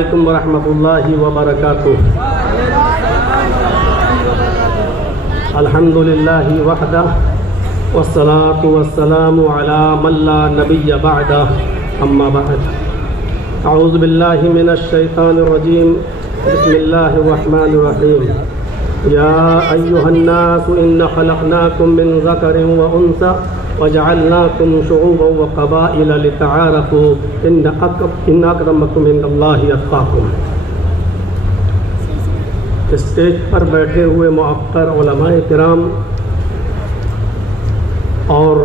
علیکم ورحمۃ اللہ وبرکاتہ۔ الحمد للہ وحدہ والصلاة والسلام علی من لا نبی بعدہ، اما بعد۔ اعوذ باللہ من الشیطان الرجیم، بسم اللہ الرحمن الرحیم۔ یا ایہا الناس انا خلقناکم من ذکر وانثی وجعلناکم شعوبا وقبائل لتعارفوا ان اکرمکم عند اللہ اتقاکم۔ اسٹیج پر بیٹھے ہوئے معقر علماء کرام اور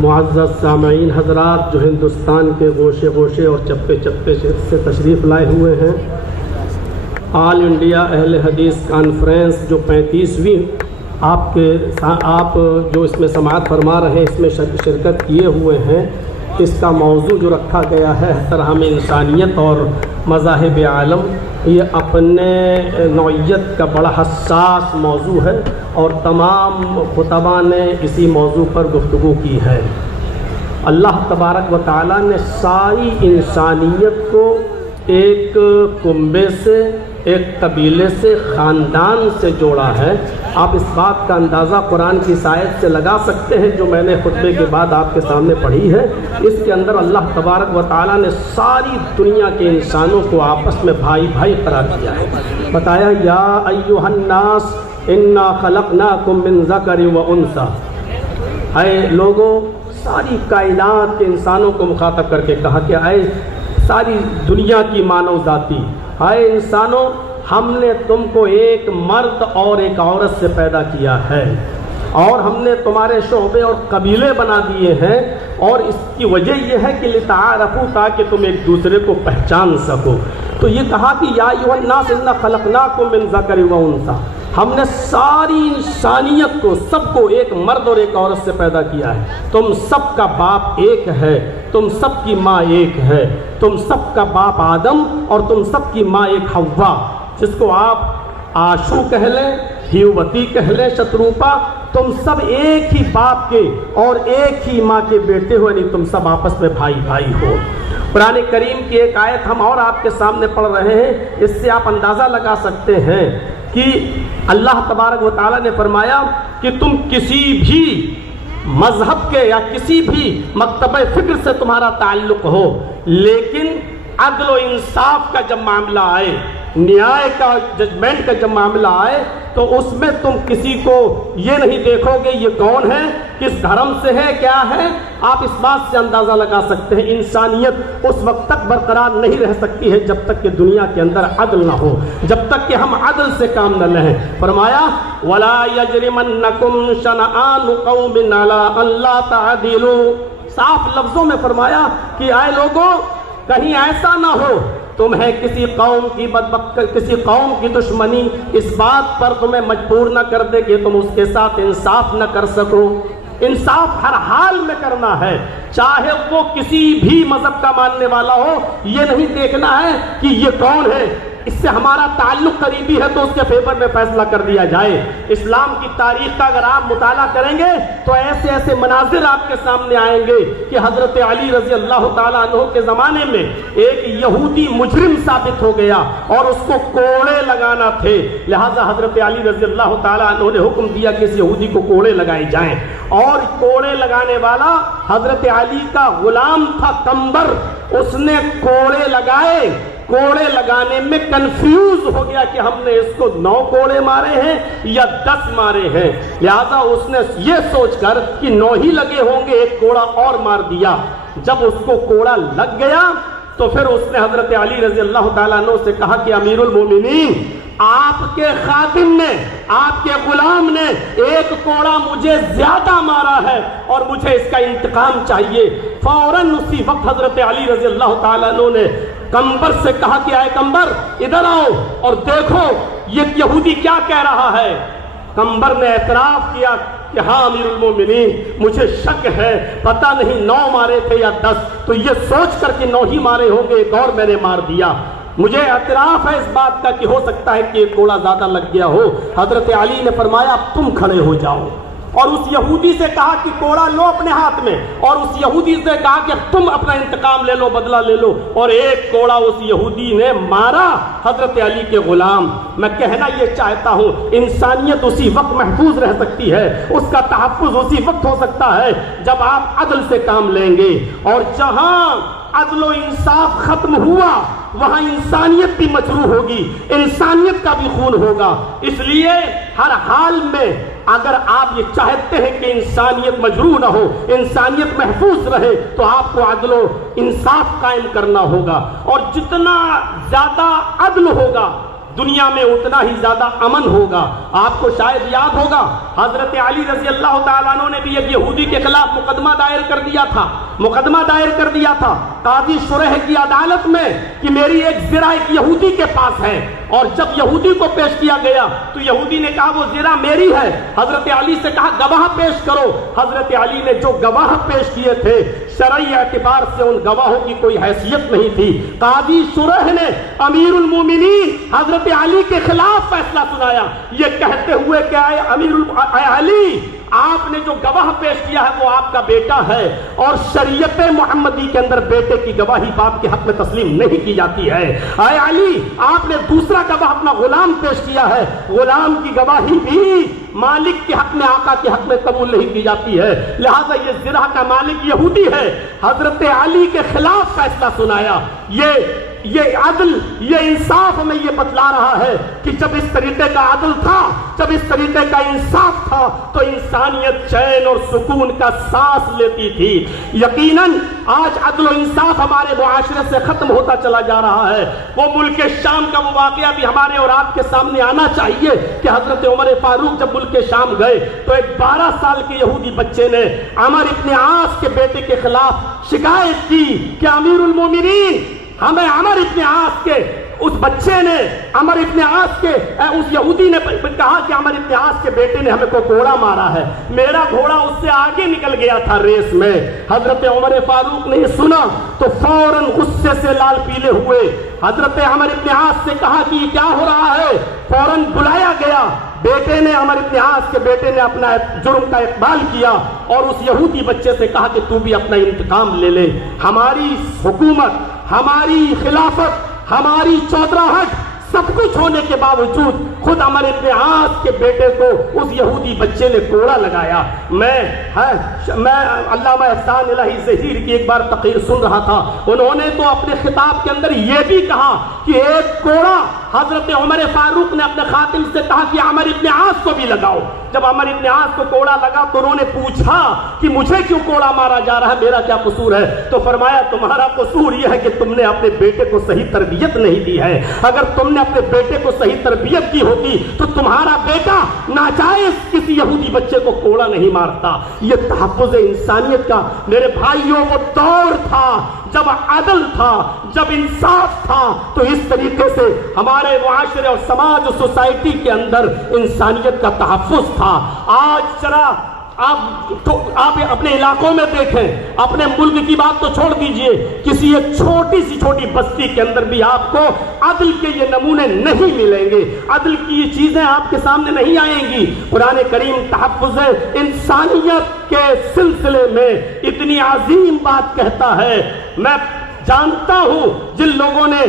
معزز سامعین حضرات جو ہندوستان کے گوشے گوشے اور چپے چپے سے تشریف لائے ہوئے ہیں، آل انڈیا اہل حدیث کانفرنس جو 35ویں آپ جو اس میں سماعت فرما رہے ہیں، اس میں شرکت کیے ہوئے ہیں، اس کا موضوع جو رکھا گیا ہے احترام انسانیت اور مذاہب عالم، یہ اپنے نوعیت کا بڑا حساس موضوع ہے اور تمام خطباء نے اسی موضوع پر گفتگو کی ہے۔ اللہ تبارک و تعالیٰ نے ساری انسانیت کو ایک کنبے سے، ایک قبیلے سے، خاندان سے جوڑا ہے۔ آپ اس بات کا اندازہ قرآن کی آیت سے لگا سکتے ہیں جو میں نے خطبے کے بعد آپ کے سامنے پڑھی ہے۔ اس کے اندر اللہ تبارک و تعالیٰ نے ساری دنیا کے انسانوں کو آپس میں بھائی بھائی قرار دیا ہے۔ بتایا یا ایھا الناس انا خلقناکم من ذکر و انثی، اے لوگوں، ساری کائنات کے انسانوں کو مخاطب کر کے کہا کہ اے ساری دنیا کی مانو ذاتی، اے انسانوں، ہم نے تم کو ایک مرد اور ایک عورت سے پیدا کیا ہے اور ہم نے تمہارے شعبے اور قبیلے بنا دیے ہیں، اور اس کی وجہ یہ ہے کہ لتعارفوا، تاکہ تم ایک دوسرے کو پہچان سکو۔ تو یہ کہا کہ یا ایھا الناس انا خلقناکم من ذکر و انثی، ہم نے ساری انسانیت کو، سب کو ایک مرد اور ایک عورت سے پیدا کیا ہے۔ تم سب کا باپ ایک ہے، تم سب کی ماں ایک ہے، تم سب کا باپ آدم اور تم سب کی ماں ایک حوا، جس کو آپ آشو کہہ لیں، ہیووتی کہہ لیں، شتروپا، تم سب ایک ہی باپ کے اور ایک ہی ماں کے بیٹے ہو، یعنی تم سب آپس میں بھائی بھائی ہو۔ قرآن کریم کی ایک آیت ہم اور آپ کے سامنے پڑھ رہے ہیں، اس سے آپ اندازہ لگا سکتے ہیں کہ اللہ تبارک و تعالیٰ نے فرمایا کہ تم کسی بھی مذہب کے یا کسی بھی مکتبہ فکر سے تمہارا تعلق ہو، لیکن عدل و انصاف کا جب معاملہ آئے، نیائے کا، ججمنٹ کا جب معاملہ آئے، تو اس میں تم کسی کو یہ نہیں دیکھو گے یہ کون ہے، کس دھرم سے ہے، کیا ہے۔ آپ اس بات سے اندازہ لگا سکتے ہیں انسانیت اس وقت تک برقرار نہیں رہ سکتی ہے جب تک کہ دنیا کے اندر عدل نہ ہو، جب تک کہ ہم عدل سے کام نہ لیں۔ فرمایا وَلَا يَجْرِمَنَّكُمْ شَنَآنُ قَوْمٍ عَلَىٰ أَن لَّا تَعْدِلُوا، صاف لفظوں میں فرمایا کہ اے لوگوں، کہیں ایسا نہ ہو تمہیں کسی قوم کی دشمنی اس بات پر تمہیں مجبور نہ کر دے کہ تم اس کے ساتھ انصاف نہ کر سکو۔ انصاف ہر حال میں کرنا ہے، چاہے وہ کسی بھی مذہب کا ماننے والا ہو۔ یہ نہیں دیکھنا ہے کہ یہ کون ہے، اس سے ہمارا تعلق قریبی ہے تو اس کے فیور میں فیصلہ کر دیا جائے۔ اسلام کی تاریخ کا اگر آپ مطالعہ کریں گے تو ایسے ایسے مناظر آپ کے سامنے آئیں گے کہ حضرت علی رضی اللہ تعالیٰ عنہ کے زمانے میں ایک یہودی مجرم ثابت ہو گیا اور اس کو کوڑے لگانا تھے، لہذا حضرت علی رضی اللہ تعالیٰ عنہ نے حکم دیا کہ اس یہودی کو کوڑے لگائے جائیں، اور کوڑے لگانے والا حضرت علی کا غلام تھا قمبر، اس نے کوڑے لگائے، کوڑے لگانے میں کنفیوز ہو گیا کہ ہم نے اس کو 9 کوڑے مارے ہیں یا 10 مارے ہیں، لہذا اس نے یہ سوچ کر کہ 9 ہی لگے ہوں گے، ایک کوڑا اور مار دیا۔ جب اس کو کوڑا لگ گیا تو پھر اس نے حضرت علی رضی اللہ تعالیٰ عنہ سے کہا کہ امیر المومنین، آپ کے خادم نے، آپ کے غلام نے ایک کوڑا مجھے زیادہ مارا ہے اور مجھے اس کا انتقام چاہیے۔ فوراً اسی وقت حضرت علی رضی اللہ تعالیٰ عنہ نے قمبر سے کہا کہ اے قمبر ادھر آؤ اور دیکھو یہ یہودی کیا کہہ رہا ہے۔ قمبر نے اعتراف کیا کہ ہاں امیر المومنین، مجھے شک ہے، پتہ نہیں 9 مارے تھے یا 10، تو یہ سوچ کر کہ 9 ہی مارے ہوں گے، ایک اور میں نے مار دیا۔ مجھے اعتراف ہے اس بات کا کہ ہو سکتا ہے کہ ایک کوڑا زیادہ لگ گیا ہو۔ حضرت علی نے فرمایا اب تم کھڑے ہو جاؤ، اور اس یہودی سے کہا کہ کوڑا لو اپنے ہاتھ میں، اور اس یہودی سے کہا کہ تم اپنا انتقام لے لو، بدلہ لے لو، اور ایک کوڑا اس یہودی نے مارا حضرت علی کے غلام۔ میں کہنا یہ چاہتا ہوں انسانیت اسی وقت محفوظ رہ سکتی ہے، اس کا تحفظ اسی وقت ہو سکتا ہے جب آپ عدل سے کام لیں گے، اور جہاں عدل و انصاف ختم ہوا وہاں انسانیت بھی مجروح ہوگی، انسانیت کا بھی خون ہوگا۔ اس لیے ہر حال میں اگر آپ یہ چاہتے ہیں کہ انسانیت مجروح نہ ہو، انسانیت محفوظ رہے، تو آپ کو عدل و انصاف قائم کرنا ہوگا، اور جتنا زیادہ عدل ہوگا دنیا میں اتنا ہی زیادہ امن ہوگا۔ آپ کو شاید یاد ہوگا حضرت علی رضی اللہ تعالیٰ عنہ نے بھی ایک یہودی کے خلاف مقدمہ دائر کر دیا تھا قاضی شریح کی عدالت میں کہ میری ایک زرہ ایک یہودی کے پاس ہے، اور جب یہودی کو پیش کیا گیا تو یہودی نے کہا وہ زرہ میری ہے۔ حضرت علی سے کہا گواہ پیش کرو۔ حضرت علی نے جو گواہ پیش کیے تھے شرعی اعتبار سے ان گواہوں کی کوئی حیثیت نہیں تھی۔ قاضی شریح نے امیر المومنین حضرت علی کے خلاف فیصلہ سنایا، یہ کہتے ہوئے کہ اے علی، آپ نے جو گواہ پیش کیا ہے وہ آپ کا بیٹا ہے، اور شریعت محمدی کے اندر بیٹے کی گواہی باپ کے حق میں تسلیم نہیں کی جاتی ہے۔ اے علی، آپ نے دوسرا گواہ اپنا غلام پیش کیا ہے، غلام کی گواہی بھی مالک کے حق میں آقا کے حق میں قبول نہیں کی جاتی ہے، لہذا یہ زرہ کا مالک یہودی ہے۔ حضرت علی کے خلاف فیصلہ سنایا۔ یہ عدل، یہ انصاف ہمیں یہ بتلا رہا ہے کہ جب اس طریقے کا عدل تھا، جب اس طریقے کا انصاف تھا تو انسانیت چین اور سکون کا سانس لیتی تھی۔ یقیناً آج عدل و انصاف ہمارے معاشرے سے ختم ہوتا چلا جا رہا ہے۔ وہ ملک شام کا وہ واقعہ بھی ہمارے اور آپ کے سامنے آنا چاہیے کہ حضرت عمر فاروق جب ملک شام گئے تو ایک 12 سال کے یہودی بچے نے عمر ابن عاص کے بیٹے کے خلاف شکایت کی کہ امیر المومنین، ہمیں عمر ابن عاص کے اس بچے نے اس یہودی نے کہا کہ عمر ابن عاص کے بیٹے نے ہمیں کو گھوڑا مارا ہے، میرا گھوڑا اس سے آگے نکل گیا تھا ریس میں۔ حضرت عمر فاروق نے یہ سنا تو فوراً غصے سے لال پیلے ہوئے حضرت عمر ابن عاص سے کہا کہ یہ کیا ہو رہا ہے۔ فوراً بلایا گیا، بیٹے نے عمر ابن عاص کے بیٹے نے اپنا جرم کا اقبال کیا اور اس یہودی بچے سے کہا کہ تو بھی اپنا انتقام لے لے۔ ہماری حکومت، ہماری خلافت، ہماری چودراہٹ، سب کچھ ہونے کے باوجود خود عمر ابن عاص کے بیٹے کو اس یہودی بچے نے کوڑا لگایا۔ میں علامہ احسان الہی ظہیر کی ایک بار تقریر سن رہا تھا، انہوں نے تو اپنے خطاب کے اندر یہ بھی کہا کہ ایک کوڑا حضرت عمر فاروق نے اپنے خاتم سے کہا کہ عمر ابن عاص کو بھی لگاؤ۔ جب عمر ابن عاص کو کوڑا لگا تو انہوں نے پوچھا کہ مجھے کیوں کوڑا مارا جا رہا ہے، میرا کیا قصور ہے؟ تو فرمایا تمہارا قصور یہ ہے کہ تم نے اپنے بیٹے کو صحیح تربیت نہیں دی ہے، اگر تم نے اپنے بیٹے کو صحیح تربیت کی ہوتی تو تمہارا بیٹا ناجائز کسی یہودی بچے کو کوڑا نہیں مارتا۔ یہ تحفظ انسانیت کا میرے بھائیوں وہ دور تھا جب عدل تھا، جب انصاف تھا، تو اس طریقے سے ہمارے معاشرے اور سماج اور سوسائٹی کے اندر انسانیت کا تحفظ تھا۔ آج ذرا آپ اپنے علاقوں میں دیکھیں، اپنے ملک کی بات تو چھوڑ دیجئے، کسی ایک چھوٹی بستی کے اندر بھی آپ کو عدل کے یہ نمونے نہیں ملیں گے، عدل کی یہ چیزیں آپ کے سامنے نہیں آئیں گی۔ قرآن کریم تحفظ انسانیت کے سلسلے میں اتنی عظیم بات کہتا ہے۔ میں جانتا ہوں جن لوگوں نے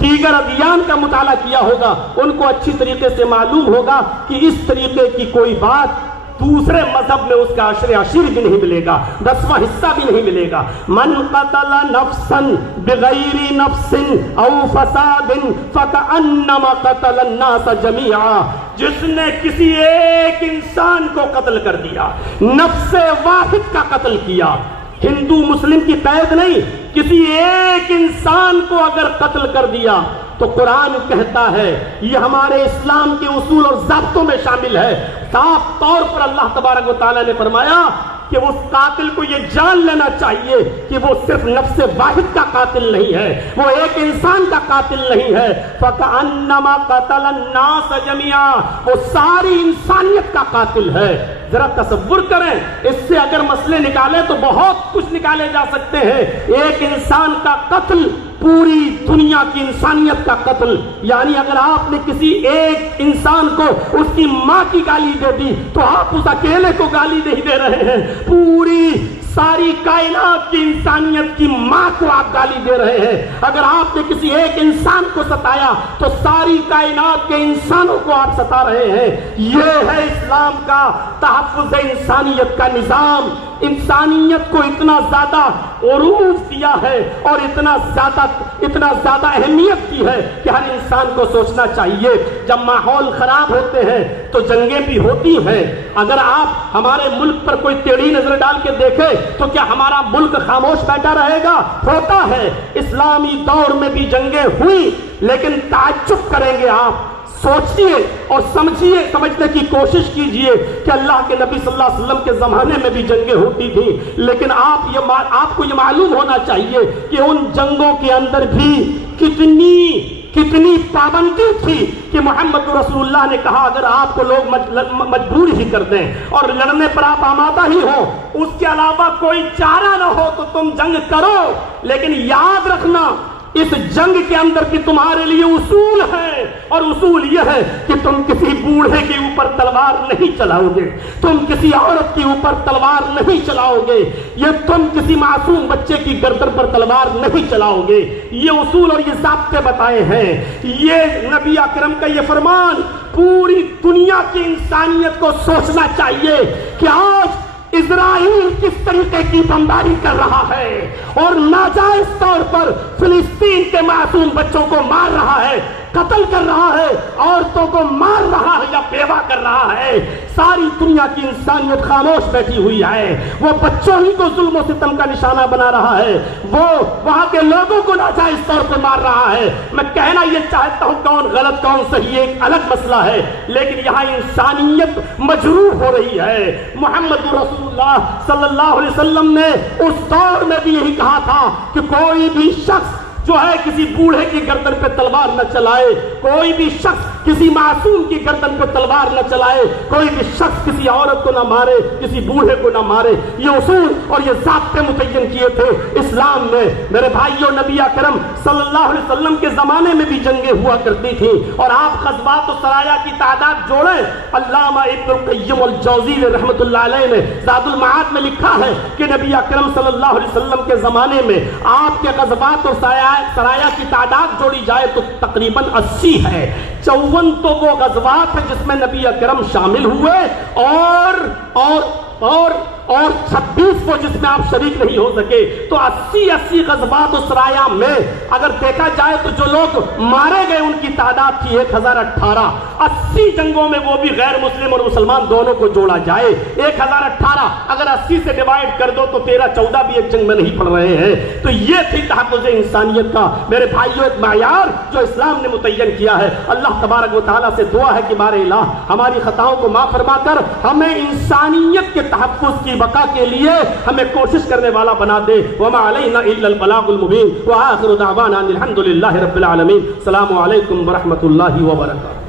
دیگر ادیان کا مطالعہ کیا ہوگا ان کو اچھی طریقے سے معلوم ہوگا کہ اس طریقے کی کوئی بات دوسرے مذہب میں اس کا عشر عشیر بھی نہیں ملے گا، 10واں حصہ بھی نہیں ملے گا۔ من قتل نفسا بغیر نفس او فساد فکأنما قتل الناس جميعا، جس نے کسی ایک انسان کو قتل کر دیا، نفس واحد کا قتل کیا، ہندو مسلم کی قید نہیں، کسی ایک انسان کو اگر قتل کر دیا تو قرآن کہتا ہے، یہ ہمارے اسلام کے اصول اور ضابطوں میں شامل ہے، صاف طور پر اللہ تبارک و تعالیٰ نے فرمایا کہ اس قاتل کو یہ جان لینا چاہیے کہ وہ صرف نفس واحد کا قاتل نہیں ہے، وہ ایک انسان کا قاتل نہیں ہے، فَكَأَنَّمَا قَتَلَ النَّاسَ جَمِيعًا، وہ ساری انسانیت کا قاتل ہے۔ ذرا تصور کریں، اس سے اگر مسئلے نکالیں تو بہت کچھ نکالے جا سکتے ہیں۔ ایک انسان کا قتل پوری دنیا کی انسانیت کا قتل. یعنی اگر آپ نے کسی ایک انسان کو اس کی ماں کی گالی دے دی تو آپ اس اکیلے کو گالی نہیں دے رہے ہیں, پوری ساری کائنات کی انسانیت کی ماں کو آپ گالی دے رہے ہیں. اگر آپ نے کسی ایک انسان کو ستایا تو ساری کائنات کے انسانوں کو آپ ستا رہے ہیں. یہ ہے اسلام کا تحفظ انسانیت کا نظام. انسانیت کو اتنا زیادہ عروج دیا ہے اور اتنا زیادہ اہمیت کی ہے کہ ہر انسان کو سوچنا چاہیے. جب ماحول خراب ہوتے ہیں تو جنگیں بھی ہوتی ہیں. اگر آپ ہمارے ملک پر کوئی ٹیڑھی نظر ڈال کے دیکھیں تو کیا ہمارا ملک خاموش بیٹھا رہے گا؟ ہوتا ہے. اسلامی دور میں بھی جنگیں ہوئی, لیکن تعجب کریں گے آپ. سوچئے اور سمجھنے کی کوشش کیجئے کہ اللہ کے نبی صلی اللہ علیہ وسلم کے زمانے میں بھی جنگیں ہوتی تھیں, لیکن آپ کو یہ معلوم ہونا چاہیے کہ ان جنگوں کے اندر بھی کتنی پابندی تھی کہ محمد رسول اللہ نے کہا اگر آپ کو لوگ مجبور ہی کر دیں اور لڑنے پر آپ آمادہ ہی ہو, اس کے علاوہ کوئی چارہ نہ ہو تو تم جنگ کرو, لیکن یاد رکھنا اس جنگ کے اندر کی تمہارے لیے اصول ہے, اور اصول یہ ہے کہ تم کسی بوڑھے کے اوپر تلوار نہیں چلاؤ گے, تم کسی عورت کے اوپر تلوار نہیں چلاؤ گے, یہ تم کسی معصوم بچے کی گردن پر تلوار نہیں چلاؤ گے. یہ اصول اور یہ ضابطے بتائے ہیں. یہ نبی اکرم کا یہ فرمان پوری دنیا کی انسانیت کو سوچنا چاہیے کہ آج اسرائیل کس طریقے کی بمباری کر رہا ہے اور ناجائز طور پر فلسطین کے معصوم بچوں کو مار رہا ہے, قتل کر رہا ہے, عورتوں کو مار رہا ہے یا بیوہ کر رہا ہے. ساری دنیا کی انسانیت خاموش بیٹھی ہوئی ہے. وہ بچوں ہی کو ظلم و ستم کا نشانہ بنا رہا ہے, وہ وہاں کے لوگوں کو ناجائز طور پہ مار رہا ہے. میں کہنا یہ چاہتا ہوں کون غلط کون صحیح ایک الگ مسئلہ ہے, لیکن یہاں انسانیت مجروح ہو رہی ہے. محمد رسول اللہ صلی اللہ علیہ وسلم نے اس دور میں بھی یہی کہا تھا کہ کوئی بھی شخص جو ہے کسی بوڑھے کی گردن پہ تلوار نہ چلائے, کوئی بھی شخص کسی معصوم کی گردن پہ تلوار نہ چلائے, کوئی بھی شخص کسی عورت کو نہ مارے, کسی بوڑھے کو نہ مارے. یہ اصول اور یہ ضابطے متعین کیے تھے اسلام نے. میرے بھائیوں, نبی اکرم صلی اللہ علیہ وسلم کے زمانے میں بھی جنگیں ہوا کرتی تھیں, اور آپ غزوات و سرایا کی تعداد جوڑیں. علامہ ابن القیم الجوزی رحمۃ اللہ علیہ نے زاد المعاد میں لکھا ہے کہ نبی اکرم صلی اللہ علیہ وسلم کے زمانے میں آپ کے غزوات و سرایا کی تعداد جوڑی جائے تو تقریباً 80 ہے. 54 تو وہ غزوات ہیں جس میں نبی اکرم شامل ہوئے, اور 26 کو جس میں آپ شریک نہیں ہو سکے. تو 80 غزوات و سرایا میں اگر دیکھا جائے تو جو لوگ مارے گئے ان کی تعداد تھی 1018. 80 جنگوں میں وہ بھی غیر مسلم اور مسلمان دونوں کو جوڑا جائے 1018. اگر 80 سے ڈیوائیڈ کر دو تو 13-14 بھی ایک جنگ میں نہیں پڑ رہے ہیں. تو یہ تھی تحفظ انسانیت کا میرے بھائیوں ایک معیار جو اسلام نے متعین کیا ہے. اللہ تبارک و تعالیٰ سے دعا ہے کہ بار الہ ہماری خطاؤں کو معاف فرما کر ہمیں انسانیت کے تحفظ کی بقا کے لیے ہمیں کوشش کرنے والا بنا دے. وما علینا الا البلاغ المبین. وآخر دعوانا الحمد للہ رب العالمین. السلام علیکم ورحمۃ اللہ وبرکاتہ.